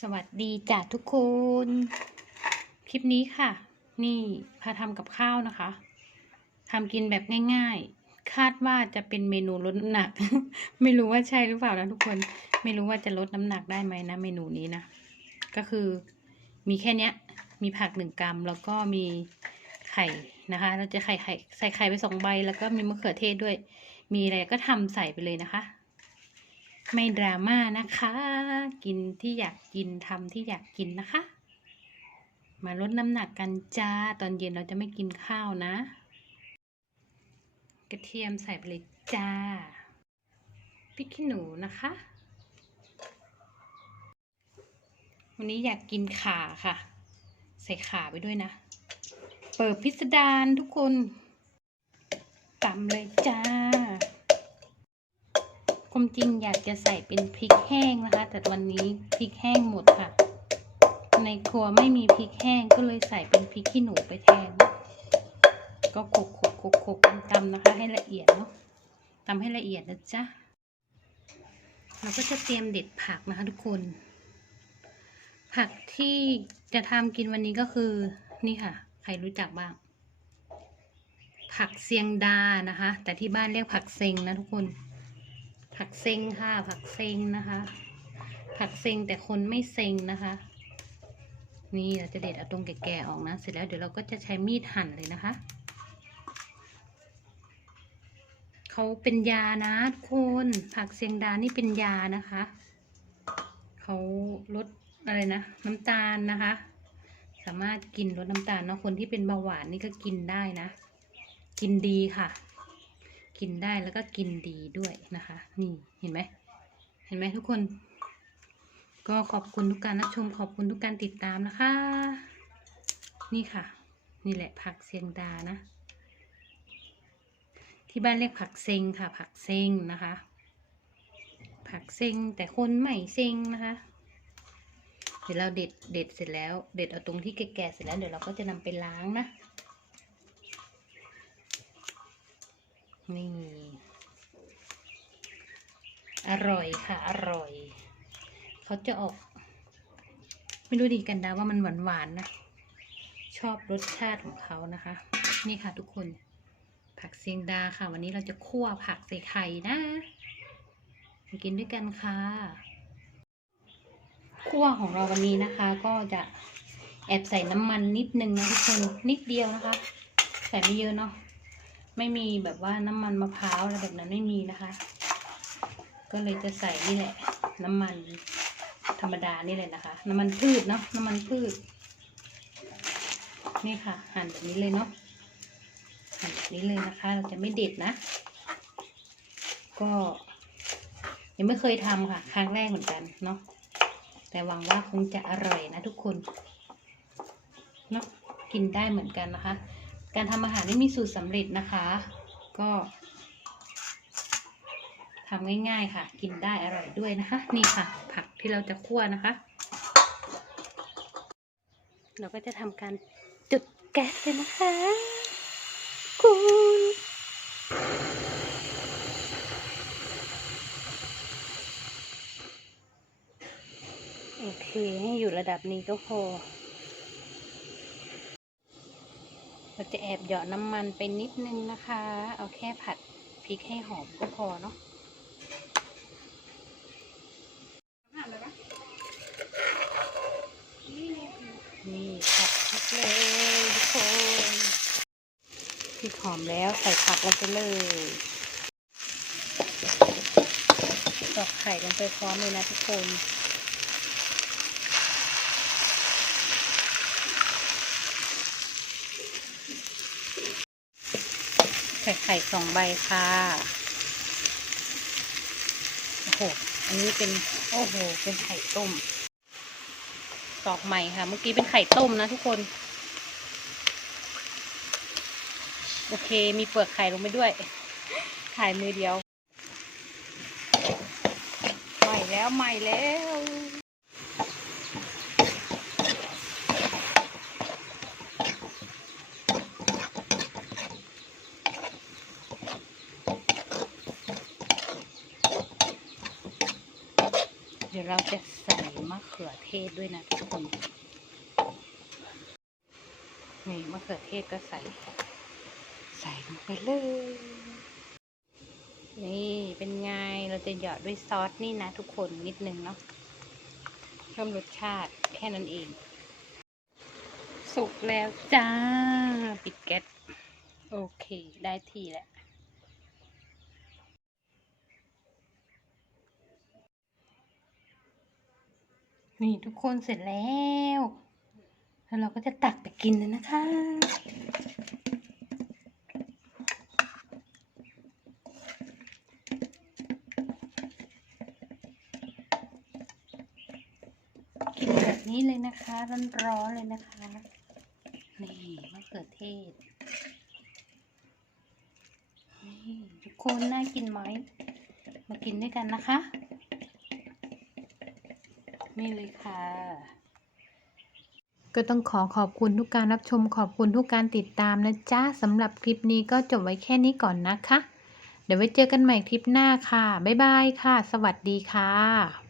สวัสดีจ้ะทุกคน คลิปนี้ค่ะ นี่พาทำกับข้าวนะคะทำกินแบบง่าย ๆ คาดว่าจะเป็นเมนูลดน้ำหนัก ไม่รู้ว่าใช่หรือเปล่านะทุกคน ไม่รู้ว่าจะลดน้ำหนักได้ไหมนะเมนูนี้นะ ก็คือมีแค่นี้มีผักหนึ่งกรัม แล้วก็มีไข่นะคะ เราจะไข่ไข่ใส่ไข่ไปสองใบ แล้วก็มีมะเขือเทศด้วย มีอะไรก็ทำใส่ไปเลยนะคะ ไม่ดราม่านะคะ กินที่อยากกินทำที่อยากกินนะคะ มาลดน้ำหนักกันจ้า ตอนเย็นเราจะไม่กินข้าวนะ กระเทียมใส่ไปเลยจ้า พริกขี้หนูนะคะ วันนี้อยากกินขาค่ะ ใส่ขาไปด้วยนะ เปิดพิสดารทุกคนตำเลยจ้า ความจริงอยากจะใส่เป็นพริกแห้งนะคะ แต่วันนี้พริกแห้งหมดค่ะ ในครัวไม่มีพริกแห้งก็เลยใส่เป็นพริกขี้หนูไปแทน ก็โขกโขกโขกโขกตำนะคะ ให้ละเอียดเนาะตำให้ละเอียดนะจ๊ะเราก็จะเตรียมเด็ดผักนะคะทุกคน ผักที่จะทำกินวันนี้ก็คือนี่ค่ะ ใครรู้จักบ้าง ผักเซียงดานะคะ แต่ที่บ้านเรียกผักเซงนะทุกคน ผักเซ็งค่ะ ผักเซ็งนะคะ ผักเซ็งแต่คนไม่เซ็งนะคะ นี่เราจะเด็ดเอาตรงแก่ๆออกนะ เสร็จแล้วเดี๋ยวเราก็จะใช้มีดหั่นเลยนะคะเขาเป็นยานะทุกคนผักเซียงดานี่เป็นยานะคะเขาลดอะไรนะน้ำตาลนะคะ สามารถกินลดน้ำตาลเนาะคนที่เป็นเบาหวานนี่ก็กินได้นะ กินดีค่ะ กินได้แล้วก็กินดีด้วยนะคะ นี่เห็นไหมเห็นไหมทุกคน ก็ขอบคุณทุกการรับชมขอบคุณทุกการติดตามนะคะ นี่ค่ะ นี่แหละผักเซียงดานะ ที่บ้านเรียกผักเซงค่ะ ผักเซงนะคะ ผักเซงแต่คนไม่เซงนะคะเดี๋ยวเราเด็ดเด็ดเสร็จแล้ว เด็ดเอาตรงที่แก่ๆเสร็จแล้วเดี๋ยวเราก็จะนำไปล้างนะ นี่ อร่อยค่ะ อร่อย เขาจะออก ไม่รู้ดีกันดาว่ามันหวานหวานๆนะ ชอบรสชาติของเขานะคะ นี่ค่ะทุกคน ผักเซียงดาค่ะ วันนี้เราจะคั่วผักใส่ไข่นะมากินด้วยกันค่ะคั่วของเราวันนี้นะคะ ก็จะแอบใส่น้ำมันนิดนึงนะทุกคนนิดเดียวนะคะ ใส่ไม่เยอะเนาะ ไม่มีแบบว่าน้ำมันมะพร้าวอะไรแบบนั้นไม่มีนะคะ ก็เลยจะใส่นี่แหละ น้ำมันธรรมดานี่เลยนะคะ น้ำมันพืชเนาะน้ำมันพืช นี่ค่ะ หั่นแบบนี้เลยเนาะหั่นแบบนี้เลยนะคะ เราจะไม่เด็ดนะ ก็ยังไม่เคยทำค่ะ ครั้งแรกเหมือนกันเนาะแต่หวังว่าคงจะอร่อยนะทุกคนเนาะกินได้เหมือนกันนะคะ การทำอาหารไม่มีสูตรสำเร็จนะคะ ก็ทำง่ายๆค่ะ กินได้อร่อยด้วยนะคะ นี่ค่ะ ผักที่เราจะคั่วนะคะ เราก็จะทำการจุดแก๊สเลยนะคะคุณโอเค ให้อยู่ระดับนี้ก็พอ เราจะแอบหยอดน้ำมันไปนิดนึงนะคะ เอาแค่ผัดพริกให้หอมก็พอเนาะนี่ผัดพริกเลยทุกคนพริกหอมแล้วใส่ผักลงไปเลยตอกไข่ลงไปพร้อมเลยนะทุกคน ส่ไข่สองใบค่ะ โอ้โห อันนี้เป็น โอ้โห เป็นไข่ต้ม ตอกใหม่ค่ะ เมื่อกี้เป็นไข่ต้มนะทุกคน โอเค มีเปลือกไข่ลงไปด้วย ถ่ายมือเดียว ใหม่แล้วใหม่แล้ว ดี๋ยวเราจะใส่มะเขือเทศด้วยนะทุกคนนี่มะเขือเทศก็ใส่ ใส่ลงไปเลย นี่เป็นไงเราจะหยอดด้วยซอสนี่นะทุกคนนิดนึงเนาะเพิ่มรสชาติแค่นั้นเอง สุกแล้วจ้า ปิดแก๊สโอเค ได้ทีแล้ว นี่ทุกคนเสร็จแล้ว แล้วเราก็จะตักไปกินเลยนะคะ กินแบบนี้เลยนะคะ ร้อนๆเลยนะคะ นี่มะเขือเทศ นี่ทุกคนน่ากินไหม มากินด้วยกันนะคะ นี่เลยค่ะ ก็ต้องขอขอบคุณทุกการรับชมขอบคุณทุกการติดตามนะจ๊ะสำหรับคลิปนี้ก็จบไว้แค่นี้ก่อนนะคะ เดี๋ยวไว้เจอกันใหม่คลิปหน้าค่ะ บ๊ายบายค่ะ สวัสดีค่ะ